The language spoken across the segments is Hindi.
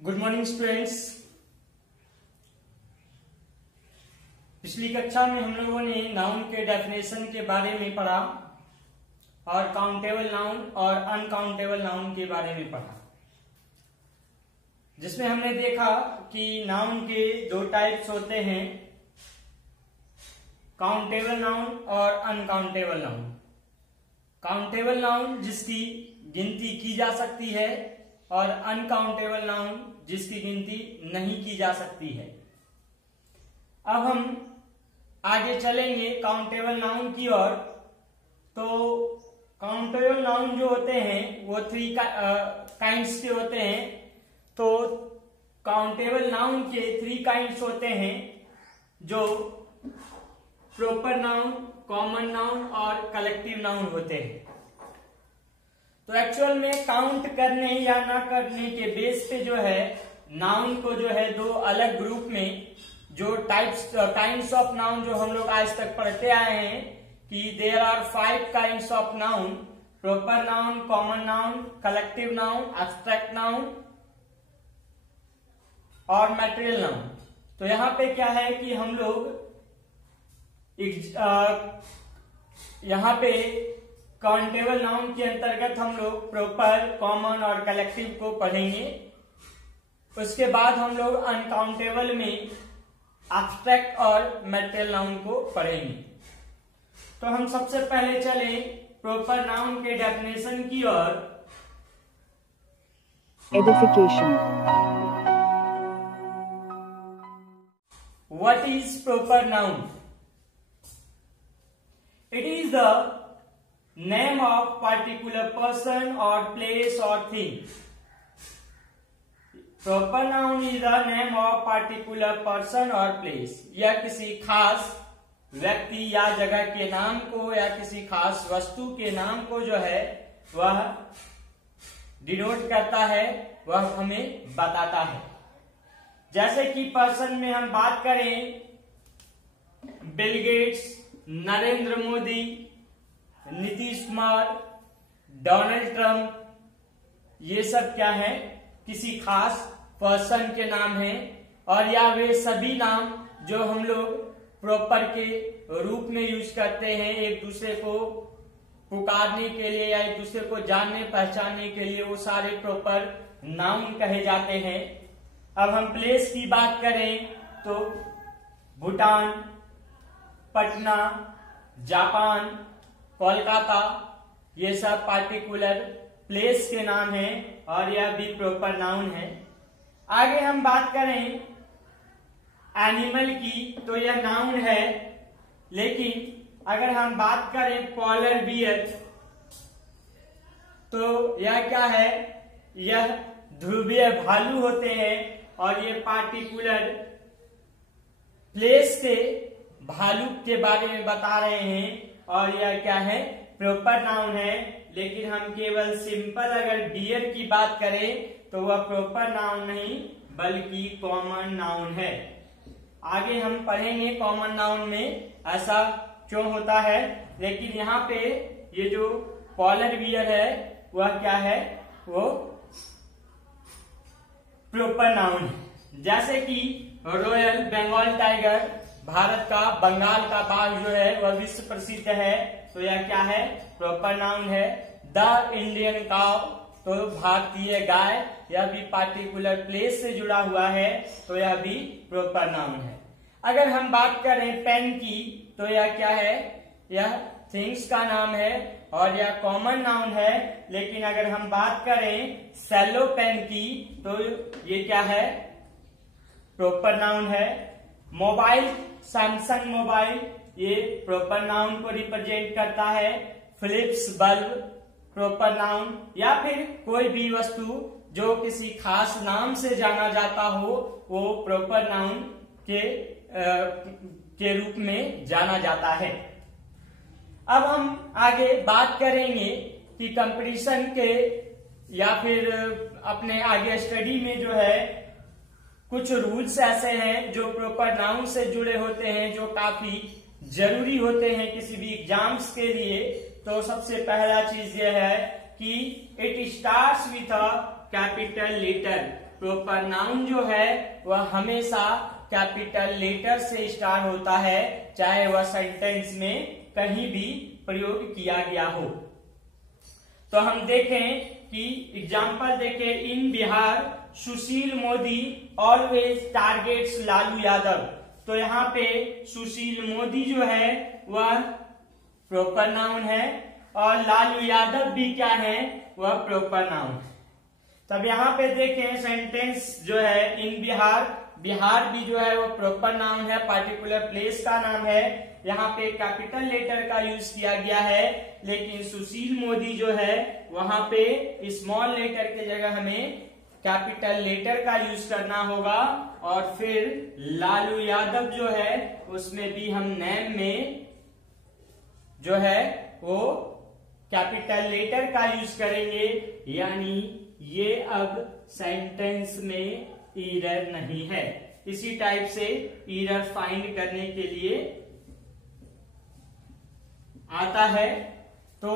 Good morning students. पिछली कक्षा में हम लोगों ने नाउन के डेफिनेशन के बारे में पढ़ा और काउंटेबल नाउन और अनकाउंटेबल नाउन के बारे में पढ़ा, जिसमें हमने देखा कि नाउन के दो टाइप्स होते हैं, काउंटेबल नाउन और अनकाउंटेबल नाउन। काउंटेबल नाउन जिसकी गिनती की जा सकती है और अनकाउंटेबल नाउन जिसकी गिनती नहीं की जा सकती है। अब हम आगे चलेंगे काउंटेबल नाउन की ओर। तो काउंटेबल नाउन जो होते हैं वो थ्री काइंड्स के होते हैं। तो काउंटेबल नाउन के थ्री काइंड्स होते हैं, जो प्रॉपर नाउन, कॉमन नाउन और कलेक्टिव नाउन होते हैं। तो एक्चुअल में काउंट करने या ना करने के बेस पे जो है नाउन को जो है दो अलग ग्रुप में, जो काइंड्स ऑफ नाउन जो हम लोग आज तक पढ़ते आए हैं कि there are 5 kinds of noun, proper noun, common noun, collective noun, abstract noun और मटेरियल नाउन। तो यहाँ पे क्या है कि हम लोग यहाँ पे काउंटेबल नाउन के अंतर्गत हम लोग प्रॉपर, कॉमन और कलेक्टिव को पढ़ेंगे। उसके बाद हम लोग अनकाउंटेबल में एब्स्ट्रैक्ट और मटेरियल नाउन को पढ़ेंगे। तो हम सबसे पहले चले प्रॉपर नाउन के डेफिनेशन की ओर। Edification. What is proper noun? It is the name of particular person or place or thing. Proper noun is the name of particular person or place. यह किसी खास व्यक्ति या जगह के नाम को या किसी खास वस्तु के नाम को जो है वह डिनोट करता है, वह हमें बताता है। जैसे कि पर्सन में हम बात करें, Bill Gates, Narendra Modi, Nitish Kumar, Donald Trump, ये सब क्या है, किसी खास पर्सन के नाम हैं। और या वे सभी नाम जो हम लोग प्रॉपर के रूप में यूज करते हैं एक दूसरे को पुकारने के लिए या एक दूसरे को जानने पहचानने के लिए, वो सारे प्रॉपर नाउन कहे जाते हैं। अब हम प्लेस की बात करें तो भूटान, पटना, जापान, कोलकाता, ये सब पार्टिकुलर प्लेस के नाम हैं और यह भी प्रॉपर नाउन है। आगे हम बात करें एनिमल की, तो यह नाउन है, लेकिन अगर हम बात करें पोलर बियर, तो यह क्या है, यह ध्रुवीय भालू होते हैं और ये पार्टिकुलर प्लेस से भालू के बारे में बता रहे हैं और यह क्या है, प्रॉपर नाउन है। लेकिन हम केवल सिंपल अगर डियर की बात करें तो वह प्रॉपर नाउन नहीं बल्कि कॉमन नाउन है। आगे हम पढ़ेंगे कॉमन नाउन में ऐसा क्यों होता है, लेकिन यहाँ पे ये जो पोलर बियर है वह क्या है, वो प्रॉपर नाउन है। जैसे कि रॉयल बंगाल टाइगर, भारत का बंगाल का बाघ जो है वह विश्व प्रसिद्ध है, तो यह क्या है, प्रॉपर नाउन है। द इंडियन काउ, तो भारतीय गाय, यह भी पार्टिकुलर प्लेस से जुड़ा हुआ है, तो यह भी प्रॉपर नाउन है। अगर हम बात करें पेन की, तो यह क्या है, यह थिंग्स का नाम है और यह कॉमन नाउन है। लेकिन अगर हम बात करें सेलो पेन की, तो ये क्या है, प्रॉपर नाउन है। मोबाइल, सैमसंग मोबाइल, ये प्रॉपर नाउन को रिप्रेजेंट करता है। Philips bulb, proper noun. या फिर कोई भी वस्तु जो किसी खास नाम से जाना जाता हो, वो प्रॉपर नाउन के रूप में जाना जाता है। अब हम आगे बात करेंगे कि कंपटीशन के या फिर अपने आगे स्टडी में जो है कुछ रूल्स ऐसे हैं जो प्रॉपर नाउन से जुड़े होते हैं, जो काफी जरूरी होते हैं किसी भी एग्जाम्स के लिए। तो सबसे पहला चीज यह है कि it starts with a capital letter. Proper noun जो है वह हमेशा कैपिटल लेटर से स्टार्ट होता है, चाहे वह सेंटेंस में कहीं भी प्रयोग किया गया हो। तो हम देखें कि एग्जाम्पल देखें, इन बिहार सुशील मोदी ऑलवेज टारगेट्स लालू यादव। तो यहाँ पे सुशील मोदी जो है वह प्रॉपर नाउन है और लालू यादव भी क्या है, वह प्रॉपर नाउन है। तब यहाँ पे देखें सेंटेंस जो है इन बिहार, बिहार भी जो है वो प्रॉपर नाउन है, पार्टिकुलर प्लेस का नाम है। यहाँ पे कैपिटल लेटर का यूज किया गया है, लेकिन सुशील मोदी जो है वहां पे स्मॉल लेटर के जगह हमें कैपिटल लेटर का यूज करना होगा। और फिर लालू यादव जो है उसमें भी हम नेम में जो है वो कैपिटल लेटर का यूज करेंगे, यानी ये अब सेंटेंस में एरर नहीं है। इसी टाइप से एरर फाइंड करने के लिए आता है। तो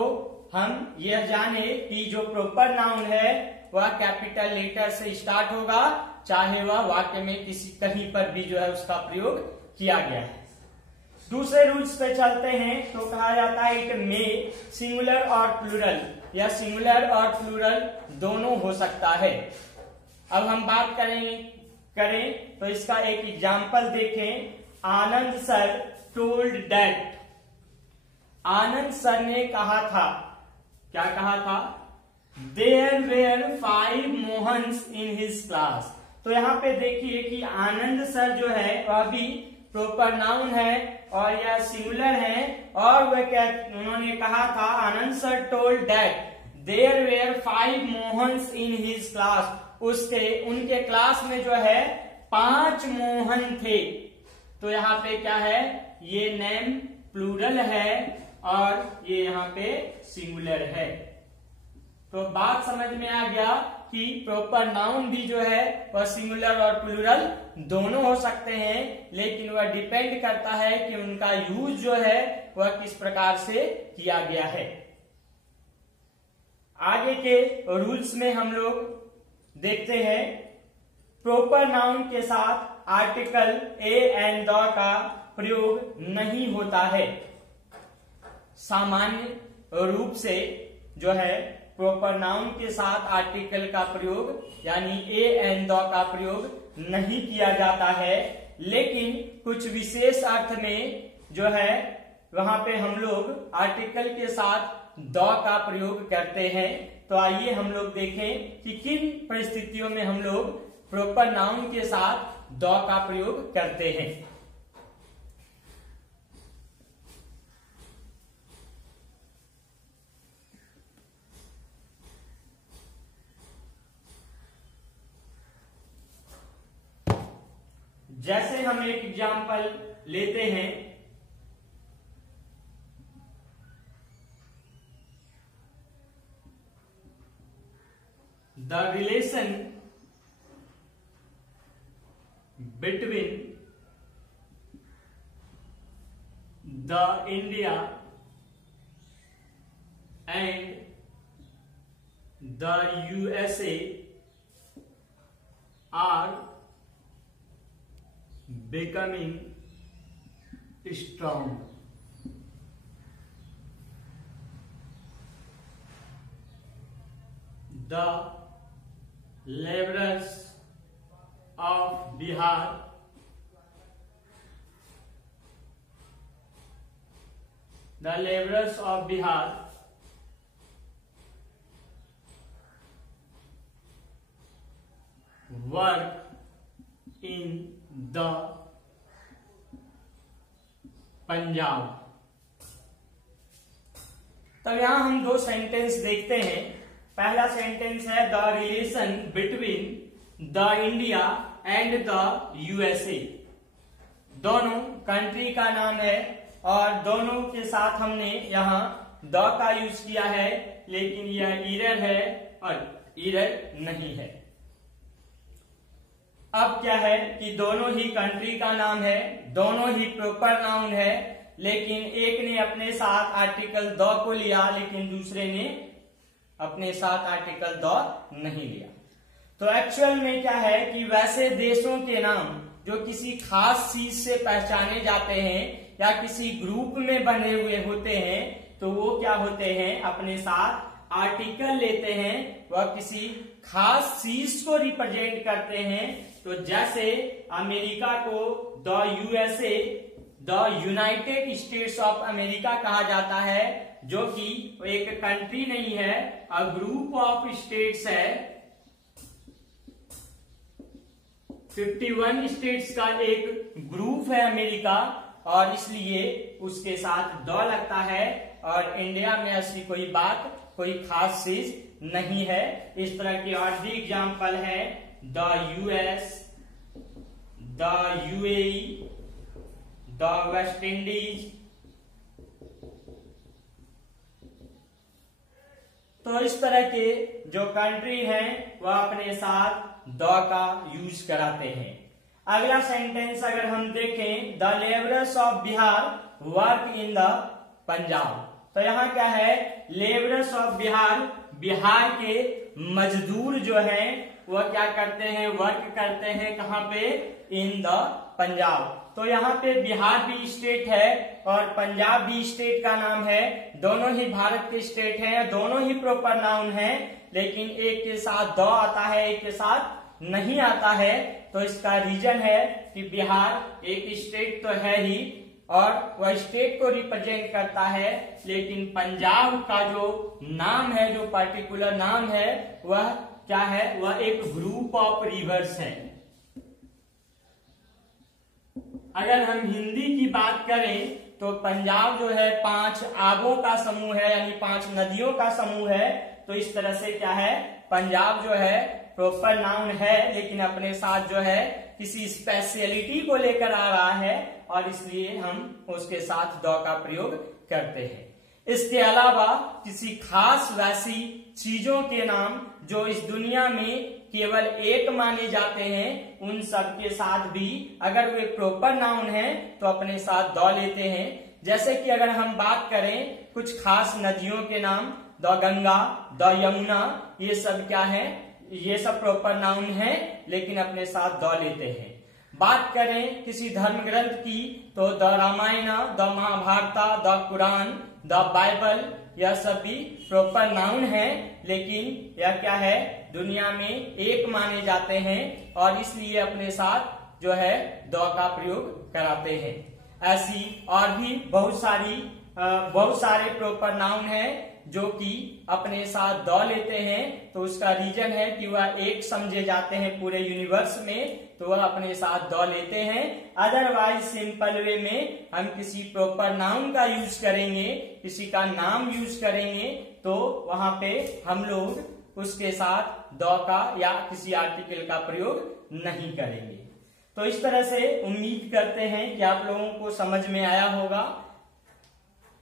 हम यह जाने कि जो प्रॉपर नाउन है वह कैपिटल लेटर से स्टार्ट होगा, चाहे वह वाक्य में किसी कहीं पर भी जो है उसका प्रयोग किया गया है। दूसरे रूल्स पे चलते हैं। तो कहा जाता है इट में सिंगुलर और प्लूरल, या सिंगुलर और प्लूरल दोनों हो सकता है। अब हम बात करें तो इसका एक एग्जाम्पल देखें। Anand sir told that, Anand sir ने कहा था, क्या कहा था, there were 5 Mohans in his class. तो यहाँ पे देखिए कि आनंद सर जो है वह भी प्रॉपर नाउन है और यह सिंगुलर है, और वह क्या उन्होंने कहा था, Anand sir told that there were 5 Mohans in his class, उनके क्लास में जो है 5 मोहन थे। तो यहाँ पे क्या है, ये नेम प्लूरल है और ये यहाँ पे सिंगुलर है। तो बात समझ में आ गया कि प्रॉपर नाउन भी जो है वह सिंगुलर और प्लूरल दोनों हो सकते हैं, लेकिन वह डिपेंड करता है कि उनका यूज जो है वह किस प्रकार से किया गया है। आगे के रूल्स में हम लोग देखते हैं, प्रॉपर नाउन के साथ आर्टिकल ए एंड द का प्रयोग नहीं होता है। सामान्य रूप से जो है प्रॉपर नाउन के साथ आर्टिकल का प्रयोग यानी ए एंड द का प्रयोग नहीं किया जाता है, लेकिन कुछ विशेष अर्थ में जो है वहां पे हम लोग आर्टिकल के साथ द का प्रयोग करते हैं। तो आइए हम लोग देखें कि किन परिस्थितियों में हम लोग प्रॉपर नाउन के साथ द का प्रयोग करते हैं। जैसे हम एक एग्जाम्पल लेते हैं, the relation between the India and the USA are becoming strong. The laborers of Bihar work in the Punjab. तब यहां हम दो सेंटेंस देखते हैं। पहला सेंटेंस है the relation between the India and the USA। दोनों कंट्री का नाम है और दोनों के साथ हमने यहाँ द का यूज किया है, लेकिन यह एरर है और एरर नहीं है। अब क्या है कि दोनों ही कंट्री का नाम है, दोनों ही प्रॉपर नाउन है, लेकिन एक ने अपने साथ आर्टिकल द को लिया, लेकिन दूसरे ने अपने साथ आर्टिकल द नहीं लिया। तो एक्चुअल में क्या है कि वैसे देशों के नाम जो किसी खास चीज से पहचाने जाते हैं या किसी ग्रुप में बने हुए होते हैं, तो वो क्या होते हैं, अपने साथ आर्टिकल लेते हैं, वह किसी खास चीज को रिप्रेजेंट करते हैं। तो जैसे अमेरिका को the USA, the United states of America कहा जाता है, जो कि एक कंट्री नहीं है, अ ग्रुप ऑफ स्टेट्स है। 51 स्टेट्स का एक ग्रुप है अमेरिका, और इसलिए उसके साथ द लगता है। और इंडिया में ऐसी कोई खास चीज नहीं है। इस तरह की और भी एग्जाम्पल है, the US, the UAE, the West Indies. तो इस तरह के जो कंट्री हैं वह अपने साथ द का यूज कराते हैं। अगला सेंटेंस अगर हम देखें, the labourers of Bihar work in the Punjab. तो यहाँ क्या है, लेबरर्स ऑफ बिहार, बिहार के मजदूर जो हैं वह क्या करते हैं, वर्क करते हैं कहाँ पे, इन द पंजाब। तो यहाँ पे बिहार भी स्टेट है और पंजाब भी स्टेट का नाम है। दोनों ही भारत के स्टेट हैं, दोनों ही प्रॉपर नाउन हैं, लेकिन एक के साथ द आता है, एक के साथ नहीं आता है। तो इसका रीजन है कि बिहार एक स्टेट तो है ही और वह स्टेट को रिप्रेजेंट करता है, लेकिन पंजाब का जो नाम है, जो पर्टिकुलर नाम है, वह क्या है, वह एक ग्रुप ऑफ रिवर्स है। अगर हम हिंदी की बात करें तो पंजाब जो है 5 आगों का समूह है, यानी 5 नदियों का समूह है। तो इस तरह से क्या है, पंजाब जो है प्रॉपर नाउन है, लेकिन अपने साथ जो है किसी स्पेशलिटी को लेकर आ रहा है, और इसलिए हम उसके साथ द का प्रयोग करते हैं। इसके अलावा किसी खास वैसी चीजों के नाम जो इस दुनिया में केवल एक माने जाते हैं, उन सब के साथ भी अगर वे प्रॉपर नाउन हैं तो अपने साथ द लेते हैं। जैसे कि अगर हम बात करें कुछ खास नदियों के नाम, द गंगा, द यमुना, ये सब क्या है, ये सब प्रॉपर नाउन है, लेकिन अपने साथ द लेते हैं। बात करें किसी धर्म ग्रंथ की तो the Ramayana, the Mahabharata, the Quran, the Bible, यह सब भी प्रॉपर नाउन है, लेकिन यह क्या है, दुनिया में एक माने जाते हैं, और इसलिए अपने साथ जो है द का प्रयोग कराते हैं। ऐसी और भी बहुत सारे प्रॉपर नाउन हैं जो कि अपने साथ द लेते हैं। तो उसका रीजन है कि वह एक समझे जाते हैं पूरे यूनिवर्स में, तो वह अपने साथ द लेते हैं। अदरवाइज सिंपल वे में हम किसी प्रॉपर नाउन का यूज करेंगे, किसी का नाम यूज करेंगे, तो वहां पे हम लोग उसके साथ द का या किसी आर्टिकल का प्रयोग नहीं करेंगे। तो इस तरह से उम्मीद करते हैं कि आप लोगों को समझ में आया होगा।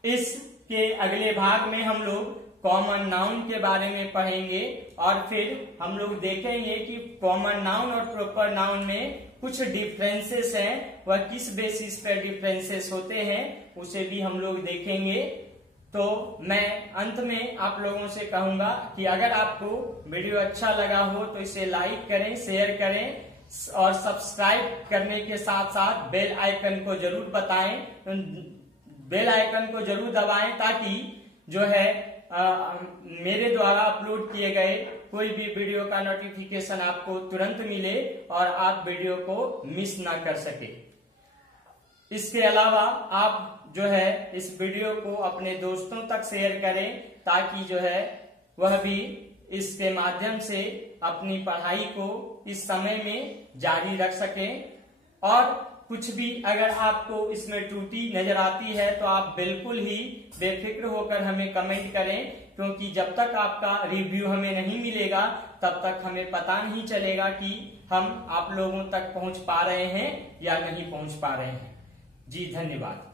इसके अगले भाग में हम लोग कॉमन नाउन के बारे में पढ़ेंगे, और फिर हम लोग देखेंगे कि कॉमन नाउन और प्रॉपर नाउन में कुछ डिफरेंसेस हैं, वह किस बेसिस पर डिफरेंसेस होते हैं, उसे भी हम लोग देखेंगे। तो मैं अंत में आप लोगों से कहूंगा कि अगर आपको वीडियो अच्छा लगा हो तो इसे लाइक करें, शेयर करें, और सब्सक्राइब करने के साथ साथ बेल आइकन को जरूर बताएं, बेल आइकन को जरूर दबाएं, ताकि जो है मेरे द्वारा अपलोड किए गए कोई भी वीडियो का नोटिफिकेशन आपको तुरंत मिले और आप वीडियो को मिस ना कर सके। इसके अलावा आप जो है इस वीडियो को अपने दोस्तों तक शेयर करें, ताकि जो है वह भी इसके माध्यम से अपनी पढ़ाई को इस समय में जारी रख सकें। और कुछ भी अगर आपको इसमें त्रुटि नजर आती है तो आप बिल्कुल ही बेफिक्र होकर हमें कमेंट करें, क्योंकि जब तक आपका रिव्यू हमें नहीं मिलेगा तब तक हमें पता नहीं चलेगा कि हम आप लोगों तक पहुंच पा रहे हैं या नहीं पहुंच पा रहे हैं। जी धन्यवाद।